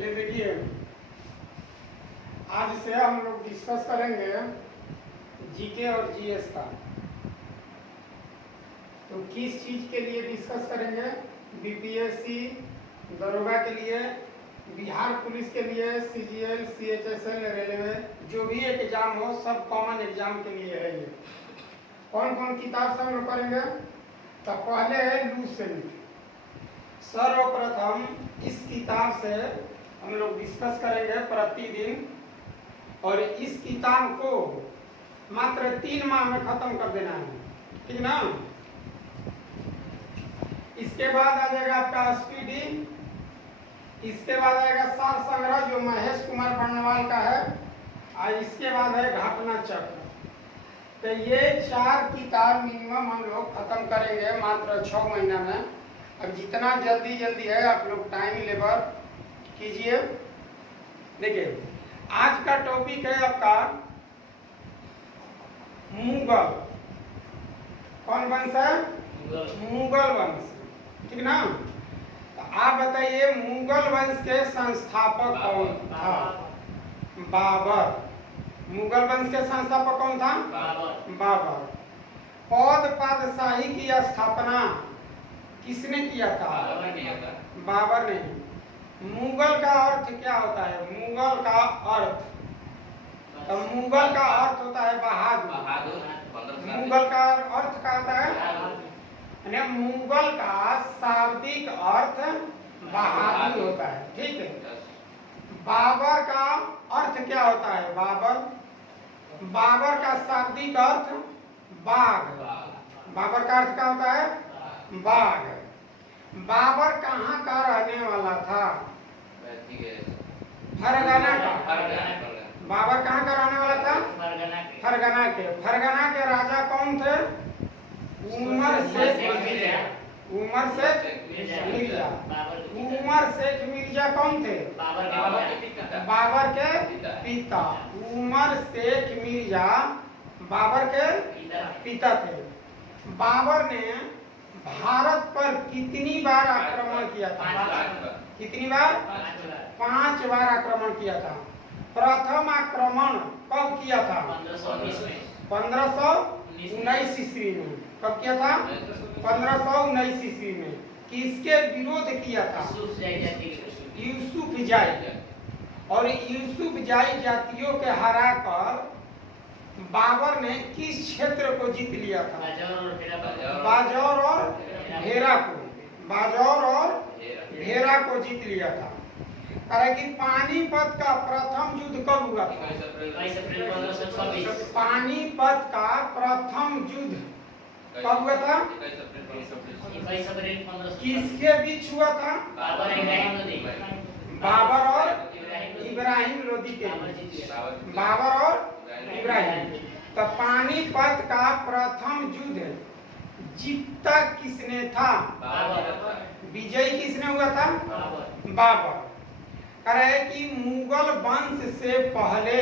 चलिए देखिए, आज से हम लोग डिस्कस करेंगे जीके और जीएस का। तो किस चीज के लिए डिस्कस करेंगे? बीपीएससी, दरोगा के लिए, बिहार पुलिस के लिए, सीजीएल, सीएचएसएल, रेलवे, जो भी एक एग्जाम हो, सब कॉमन एग्जाम के लिए है ये। कौन कौन किताब से हम लोग करेंगे? तो पहले है लूसेंट। सर्वप्रथम इस किताब से हम लोग डिस्कस करेंगे प्रतिदिन, और इस किताब को मात्र 3 माह में खत्म कर देना है, ठीक ना? इसके बाद आ जाएगा आपका एसपीडी, इसके बाद आएगा सार संग्रह जो महेश कुमार बर्नवाल का है, और इसके बाद है घटना चक्र। तो ये 4 किताब मिनिमम हम लोग खत्म करेंगे मात्र 6 महीना में। अब जितना जल्दी है आप लोग टाइम लेबर कीजिए। देखिए, आज का टॉपिक है आपका मुगल। कौन वंश है? मुगल वंश, ठीक ना? तो आप बताइए, मुगल वंश के संस्थापक कौन था? बाबर। मुगल वंश के संस्थापक कौन था? बाबर। पौध पातशाही की स्थापना किसने किया था? बाबर ने। मुगल का अर्थ क्या होता है? मुगल का अर्थ, तो मुगल का अर्थ होता है बहादुर। मुगल का अर्थ क्या होता है? मुगल का शाब्दिक अर्थ बहादुर होता है, ठीक है। बाबर का अर्थ क्या होता है? बाबर का शाब्दिक अर्थ बाघ। बाबर का अर्थ क्या होता है? बाघ। बाबर कहाँ का रहने वाला था? फरगना का। बाबर कहाँ का रहने वाला था? फरगना के। फरगना के राजा कौन थे? उमर शेख मिर्जा। उमर शेख मिर्जा कौन थे? बाबर के पिता। उमर शेख मिर्जा बाबर के पिता थे। बाबर ने भारत पर कितनी बार आक्रमण किया था? कितनी बार? 5 बार आक्रमण किया था। प्रथम आक्रमण कब किया था? 1519 ईस्वी में। कब किया था? 1519 ईस्वी में। किसके विरोध किया था? यूसुफ जाई। और यूसुफ जाई जातियों के हरा कर बाबर ने किस क्षेत्र को जीत लिया था? बाजौर और भेरा को। बाजौर और भेरा को जीत लिया था। कारण कि पानीपत का प्रथम युद्ध कब हुआ था? पानीपत का प्रथम युद्ध कब हुआ था? किसके बीच हुआ था? बाबर और इब्राहिम लोदी के बीच। बाबर और इब्राहिम। तो पानीपत का प्रथम युद्ध जीता किसने था? विजयी किसने हुआ था? बाबर। कहे कि मुगल वंश से पहले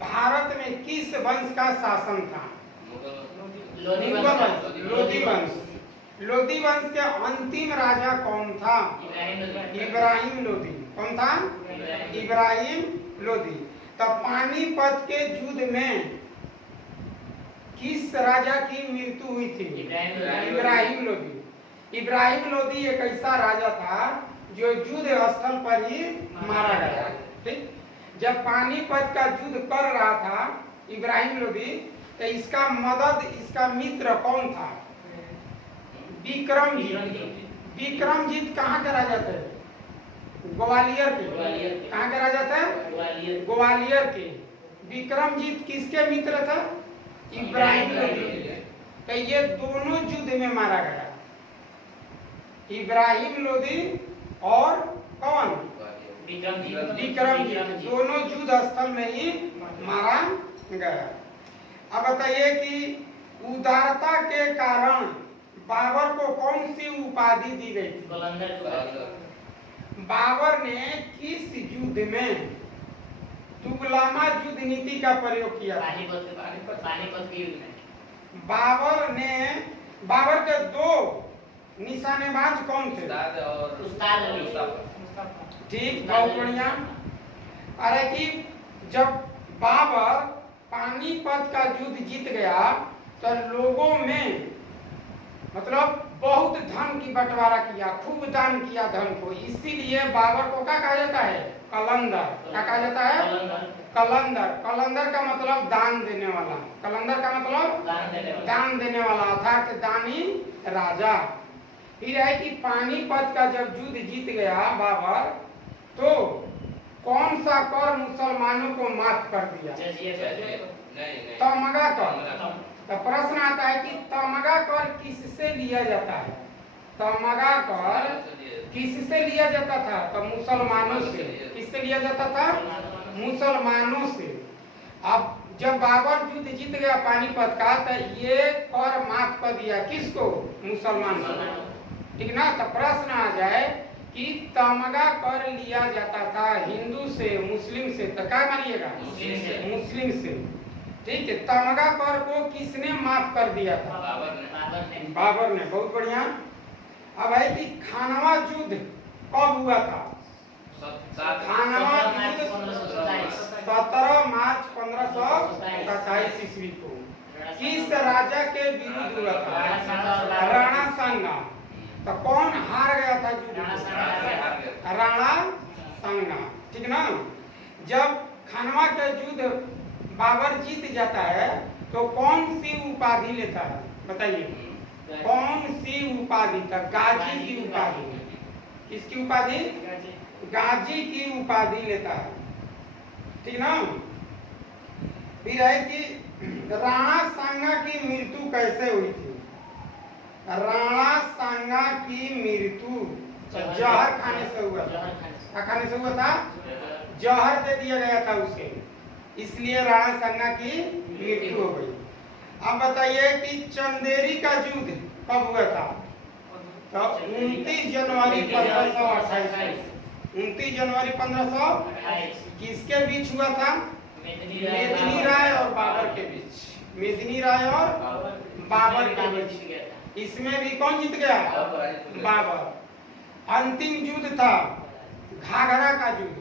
भारत में किस वंश का शासन था? लोदी वंश। लोदी वंश के अंतिम राजा कौन था? इब्राहिम लोदी। कौन था? इब्राहिम लोदी। तो पानीपत के युद्ध में किस राजा की मृत्यु हुई थी? इब्राहिम लोदी। इब्राहिम लोदी एक ऐसा राजा था जो युद्ध स्थल पर ही मारा गया, ठीक। जब पानीपत का युद्ध कर रहा था इब्राहिम लोदी, तो इसका मदद, इसका मित्र कौन था? विक्रमजीत। विक्रमजीत कहाँ के राजा थे? ग्वालियर के। कहाँ के राजा थे? ग्वालियर के। विक्रमजीत किसके मित्र था? इब्राहिम लोदी। तो ये दोनों युद्ध में मारा गया, इब्राहिम लोदी और कौन? विक्रमजीत। दोनों युद्ध स्थल में ही मारा गया। अब बताइए कि उदारता के कारण बाबर को कौन सी उपाधि दी गई थी? बाबर ने किस युद्ध में तुगलमा युद्ध नीति का प्रयोग किया? पानीपत के युद्ध में। बाबर के 2 निशानेबाज कौन थे? उस्ताद ठीक, बहुत बढ़िया। अरे कि जब बाबर पानीपत का युद्ध जीत गया तो लोगों में मतलब बहुत धन की बंटवारा किया, खूब दान किया धन को, इसीलिए बाबर को क्या कहा जाता है? कलंदर। क्या कहा जाता है? कलंदर। कलंदर का मतलब दान देने वाला। कलंदर का मतलब दान देने वाला अर्थात दानी राजा। फिर है कि पानीपत का जब युद्ध जीत गया बाबर तो कौन सा कर मुसलमानों को माफ कर दिया? तमगा कर। तो प्रश्न आता है कि तमगा कर किससे लिया जाता है? तमगा कर किससे लिया जाता था? तो मुसलमानों से। किससे लिया जाता था? मुसलमानों से। अब जब बाबर युद्ध जीत गया पानीपत का तो ये कर माफ कर दिया किसको? मुसलमान को। ठीक ना? तो प्रश्न आ जाए कि तमगा कर लिया जाता था हिंदू से, मुस्लिम से, तो क्या मानिएगा? मुस्लिम से। ठीक है, तमगा कर को किसने माफ कर दिया था? बाबर ने। बहुत बढ़िया। अब है कि खानवा युद्ध कब हुआ था? खानवा युद्ध 17 मार्च 1527 ईस्वी को किस राजा के विरुद्ध हुआ था? राणा सांगा। तो कौन हार गया था युद्ध? राणा सांगा। ठीक ना? जब खानवा के युद्ध बाबर जीत जाता है तो कौन सी उपाधि लेता है? बताइए कौन सी उपाधि? तक गाजी की उपाधि। किसकी उपाधि? गाजी की उपाधि लेता है। ठीक ना? फिर है कि राणा सांगा की मृत्यु कैसे हुई थी? राणा सांगा की मृत्यु जहर खाने से हुआ था। क्या खाने से हुआ था? जहर दे दिया गया था उसे, इसलिए राणा सांगा की मृत्यु हो गई। अब बताइए कि चंदेरी का युद्ध कब हुआ था? तो 29 जनवरी 1528। 29 जनवरी 1528 किसके बीच हुआ था? मेदिनी राय और बाबर के बीच। मेदिनी राय और बाबर के बीच। इसमें भी कौन जीत गया? बाबर। अंतिम युद्ध था घाघरा का युद्ध।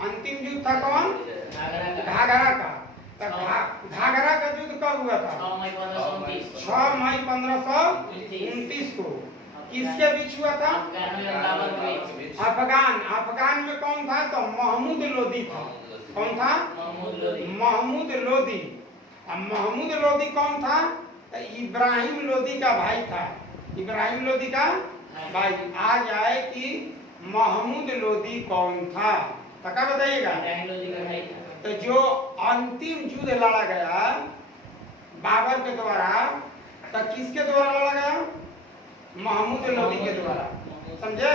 अंतिम युद्ध था कौन? घाघरा का। तो घाघरा का युद्ध कब हुआ था? 6 मई 1529 को। किसके बीच हुआ था? अफगान में कौन था? तो महमूद लोदी था। कौन था? महमूद लोदी। महमूद लोदी कौन था? इब्राहिम लोदी का भाई था। इब्राहिम लोदी का भाई। आज आए कि महमूद लोदी कौन था? तो क्या बताइएगा? तो जो अंतिम युद्ध लड़ा गया बाबर के द्वारा, तो किसके द्वारा लड़ा गया? महमूद लोदी के द्वारा। समझे?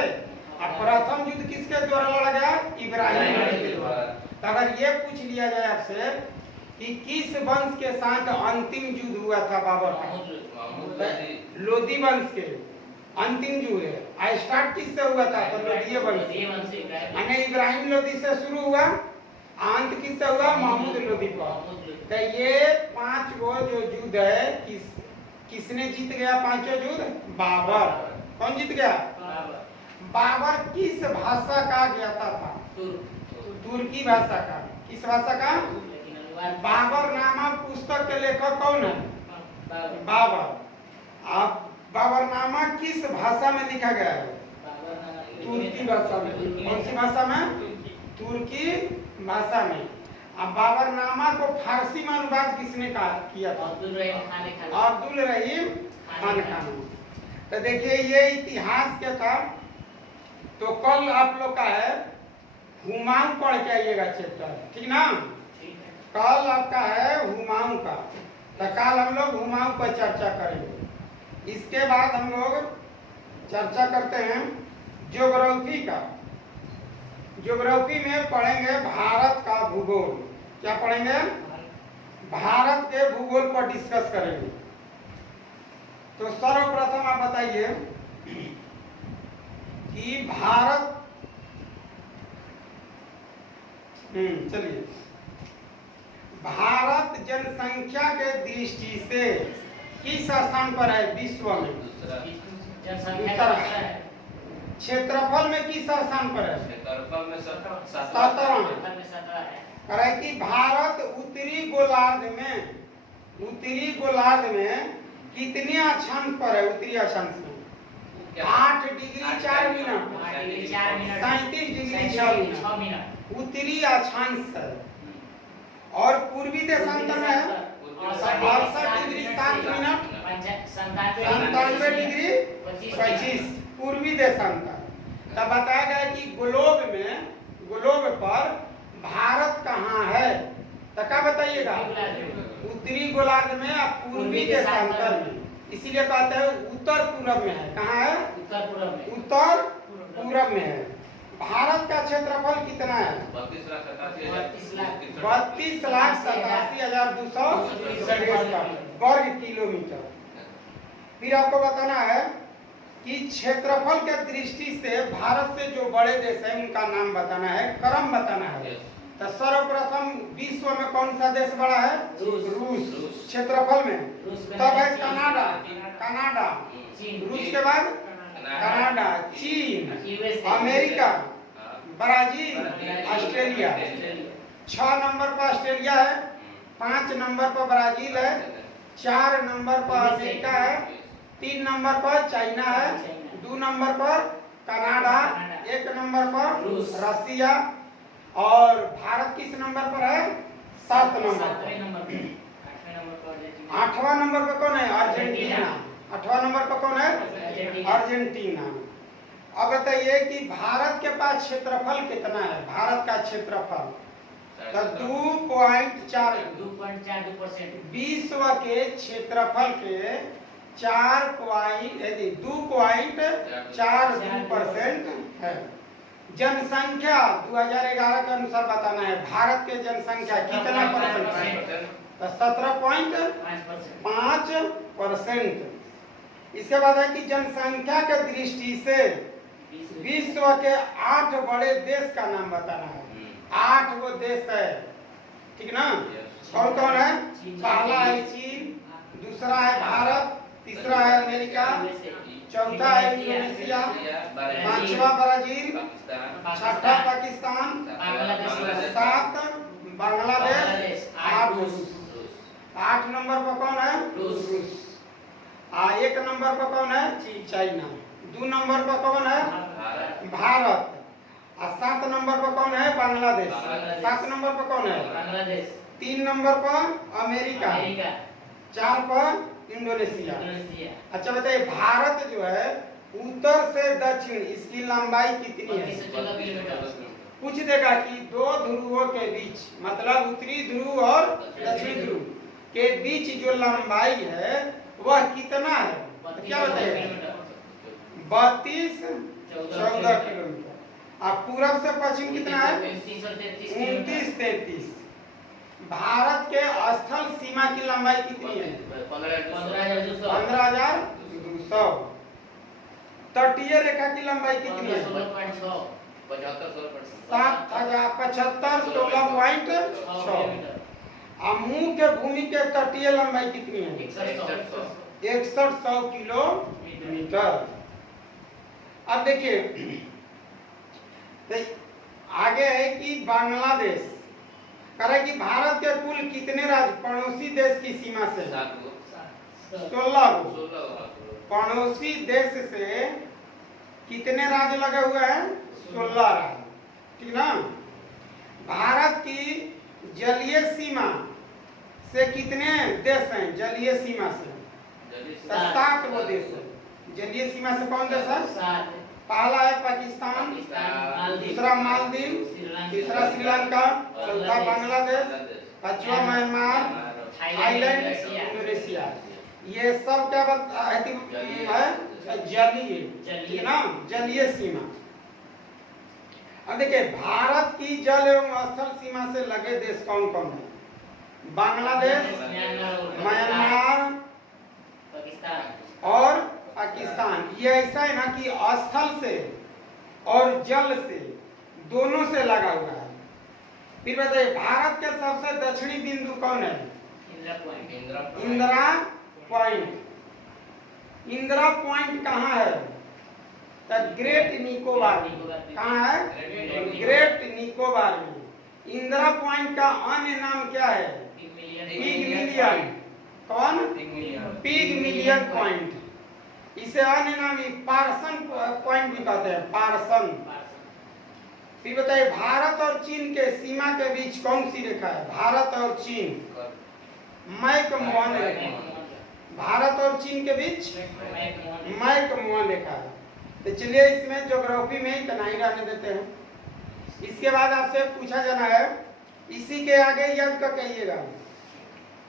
अब प्रथम युद्ध किसके द्वारा लड़ा गया? इब्राहिम लोदी के द्वारा। तो अगर ये पूछ लिया जाए आपसे कि किस वंश के साथ अंतिम युद्ध हुआ था बाबर का? लोदी वंश के अंतिम युद्ध स्टार्ट किससे हुआ था? तो लोदी वंश। यानी इब्राहिम लोदी से शुरू हुआ, अंत किससे हुआ? महमूद लोदी पर। तो ये 5 गो जो युद्ध है किसने जीत गया? 5 युद्ध बाबर। कौन जीत गया? बाबर किस भाषा का ज्ञाता था? तुर्की भाषा का। किस भाषा का? बाबर नामा पुस्तक के लेखक कौन है? बाबर। आप बाबरनामा किस भाषा में लिखा गया है? तुर्की भाषा में। कौन सी भाषा में? तुर्की भाषा में। अब बाबरनामा को फारसी में अनुवाद किसने किया था? अब्दुल रहीम खान खान। तो देखिए ये इतिहास क्या था। तो कल आप लोग का है हुमायूं पढ़ के आइएगा चैप्टर। ठीक ना? कल आपका है हुमायूं का। तो कल हम लोग हुमायूं पर चर्चा करेंगे। इसके बाद हम लोग चर्चा करते हैं ज्योग्राफी का। ज्योग्राफी में पढ़ेंगे भारत का भूगोल। क्या पढ़ेंगे? भारत के भूगोल पर डिस्कस करेंगे। तो सर्वप्रथम आप बताइए कि भारत चलिए भारत जनसंख्या के दृष्टि से किस स्थान पर है विश्व में? क्षेत्रफल में किस स्थान पर है? क्षेत्रफल में 17वां। में 17 है। कह रहा है कि भारत उत्तरी गोलार्ध में कितने अक्षांश पर है? उत्तरी अक्षांश में 8 degree 4 minute, 8 degree 4 minute, 37 degree 6 minute उत्तरी अक्षांश है। और पूर्वी देशांतर में है 68 डिग्री 7 मिनट, 97 डिग्री 25 पूर्वी देशांतर। तब बताया गया कि ग्लोब पर भारत कहाँ है? तो क्या बताइएगा? उत्तरी गोलार्ध में और पूर्वी देशांतर में, इसीलिए कहते हैं उत्तर पूर्व में है। कहाँ है? उत्तर पूर्व में। उत्तर पूर्व में है। भारत का क्षेत्रफल कितना है? 32,87,263 वर्ग किलोमीटर। फिर आपको बताना है कि क्षेत्रफल के दृष्टि से भारत से जो बड़े देश है उनका नाम बताना है, क्रम बताना है। तो सर्वप्रथम विश्व में कौन सा देश बड़ा है? रूस क्षेत्रफल में। तब है कनाडा, रूस के बाद कनाडा, चीन, अमेरिका, ब्राजील, ऑस्ट्रेलिया। 6 नंबर पर ऑस्ट्रेलिया है, 5 नंबर पर ब्राजील है, 4 नंबर पर अमेरिका है, 3 नंबर पर चाइना है, 2 नंबर पर कनाडा, 1 नंबर पर रसिया, और भारत किस नंबर पर है? 7 नंबर पर। 8वां नंबर पर कौन है? अर्जेंटीना। 8वां नंबर पर कौन है? अर्जेंटीना। अब बताइए कि भारत के पास क्षेत्रफल कितना है? भारत का क्षेत्रफल तो 2.42%। विश्व के क्षेत्रफल के 2.42% है। जनसंख्या 2011 के अनुसार बताना है, भारत के जनसंख्या कितना परसेंट है? तो 17.5%। इसके बाद है कि जनसंख्या के दृष्टि से विश्व के 8 बड़े देश का नाम बताना है। 8 वो देश है, ठीक ना? कौन कौन है? पहला है चीन, दूसरा है भारत, तीसरा है अमेरिका, चौथा है इंडोनेशिया, 5वां ब्राजील, 6ठा पाकिस्तान, 7 बांग्लादेश, 8 रूस। 8 नंबर पर कौन है? रूस। 1 नंबर पर कौन है? चाइना। 2 नंबर पर कौन है? भारत। और 7 नंबर पर कौन है? बांग्लादेश। 7 नंबर पर कौन है? 3 नंबर पर अमेरिका, 4 पर इंडोनेशिया। अच्छा बताइए, भारत जो है उत्तर से दक्षिण इसकी लंबाई कितनी है? पूछ देगा कि 2 ध्रुवों के बीच, मतलब उत्तरी ध्रुव और दक्षिणी ध्रुव के बीच जो लंबाई है वह कितना है? क्या बताइए? 32-14 किलोमीटर। और पूरब से पश्चिम कितना है? 29-33। भारत के स्थल सीमा की लंबाई कितनी है? 15,200। तटीय रेखा की लंबाई कितनी है? 7,075 और मुंह के भूमि के तटीय लंबाई कितनी है? 6100 किलोमीटर। अब देखिए आगे है कि बांग्लादेश करे कि भारत के कुल कितने राज्य पड़ोसी देश की सीमा से? 16 पड़ोसी देश से कितने राज्य लगे हुए हैं? 16 राज्य, ठीक ना? भारत की जलीय सीमा से कितने देश हैं? जलीय सीमा से 7 वो देश है। जलीय सीमा से कौन देश है? पहला है पाकिस्तान, दूसरा मालदीव, तीसरा श्रीलंका, चौथा बांग्लादेश, 5वां म्यांमार, थाईलैंड, इंडोनेशिया। ये सब क्या है? जलीय, ठीक ना? जलीय सीमा। अब देखिए भारत की जल एवं स्थल सीमा से लगे देश कौन कौन है? बांग्लादेश, म्यांमार और पाकिस्तान। ये ऐसा है ना कि स्थल से और जल से दोनों से लगा हुआ है। फिर बताइए भारत के सबसे दक्षिणी बिंदु कौन है? इंदिरा पॉइंट। इंदिरा पॉइंट कहाँ है? तो ग्रेट निकोबार में। कहाँ है? ग्रेट निकोबार में। इंदिरा पॉइंट का अन्य नाम क्या है? पिगमिलियन। कौन? पिगमिलियन पॉइंट। इसे अन्य नाम पार्सन पॉइंट भी कहते हैं, पार्सन। फिर बताइए, भारत और चीन के सीमा के बीच कौन सी रेखा है? भारत और चीन, मैकमोहन रेखा। भारत और चीन के बीच मैकमोहन रेखा है। तो चलिए इसमें ज्योग्राफी में इतना ही रहने देते हैं। इसके बाद आपसे पूछा जाना है, इसी के आगे याद कर कहिएगा,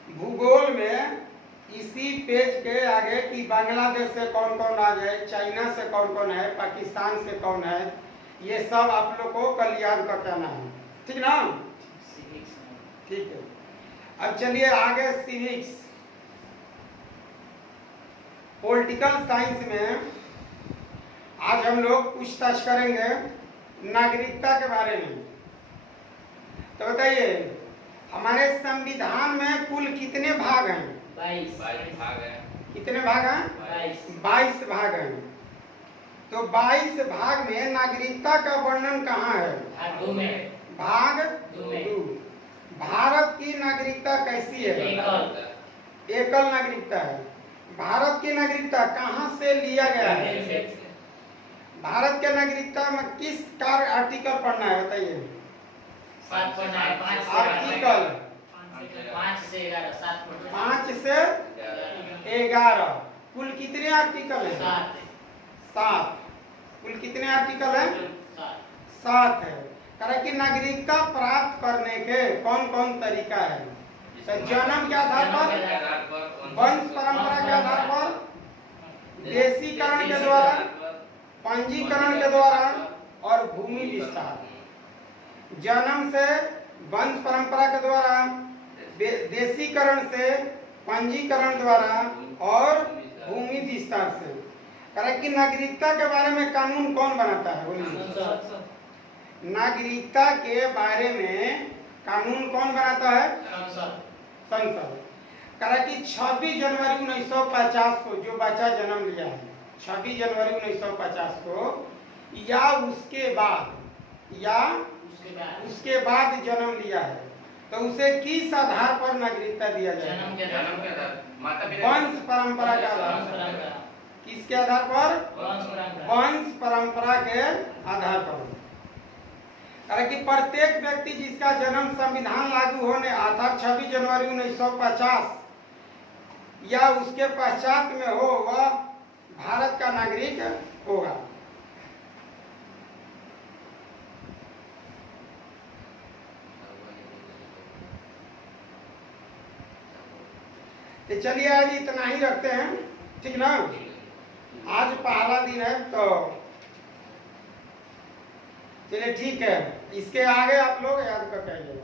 भूगोल में इसी पेज के आगे कि बांग्लादेश से कौन कौन आ जाए, चाइना से कौन कौन है, पाकिस्तान से कौन है, ये सब आप लोग को कल याद कर कहना है, ठीक ना? ठीक है। अब चलिए आगे सिविक्स, पॉलिटिकल साइंस में आज हम लोग पूछताछ करेंगे नागरिकता के बारे में। तो बताइए, हमारे संविधान में कुल कितने भाग हैं? 22 भाग है। कितने भाग हैं? 22 भाग हैं। तो 22 भाग में नागरिकता का वर्णन कहाँ है? भाग 2। भारत की नागरिकता कैसी है? एकल नागरिकता है। भारत की नागरिकता कहाँ से लिया गया है? भारत के नागरिकता में किस कार्य आर्टिकल पढ़ना है बताइए? आर्टिकल 5 से 11 5 से 11। कुल कितने आर्टिकल हैं? 7। कुल कितने आर्टिकल हैं? 7 है। कारण कि नागरिकता प्राप्त करने के कौन कौन तरीका है? तो जन्म के आधार पर, वंश परंपरा के आधार पर, देशीकरण के द्वारा, पंजीकरण के द्वारा और भूमि विस्तार। जन्म से, वंश परंपरा के द्वारा, देशीकरण से, पंजीकरण द्वारा और भूमि विस्तार से। कारण कि नागरिकता के बारे में कानून कौन बनाता है? बोलिए। नागरिकता के बारे में कानून कौन बनाता है? संसद। कारण कि 26 जनवरी 1950 को जो बच्चा जन्म लिया है, 26 जनवरी 1950 को या उसके बाद जन्म लिया है, तो उसे किस आधार पर नागरिकता दिया जाएगा? वंश परंपरा के आधार पर। किसके आधार पर? वंश परंपरा के आधार पर। कारण कि प्रत्येक व्यक्ति जिसका जन्म संविधान लागू होने अर्थात 26 जनवरी 1950 या उसके पश्चात में हो, वह भारत का नागरिक होगा। तो चलिए आज इतना ही रखते हैं, ठीक ना? आज पहला दिन है, तो चलिए ठीक है। इसके आगे आप लोग याद करके आइएगा।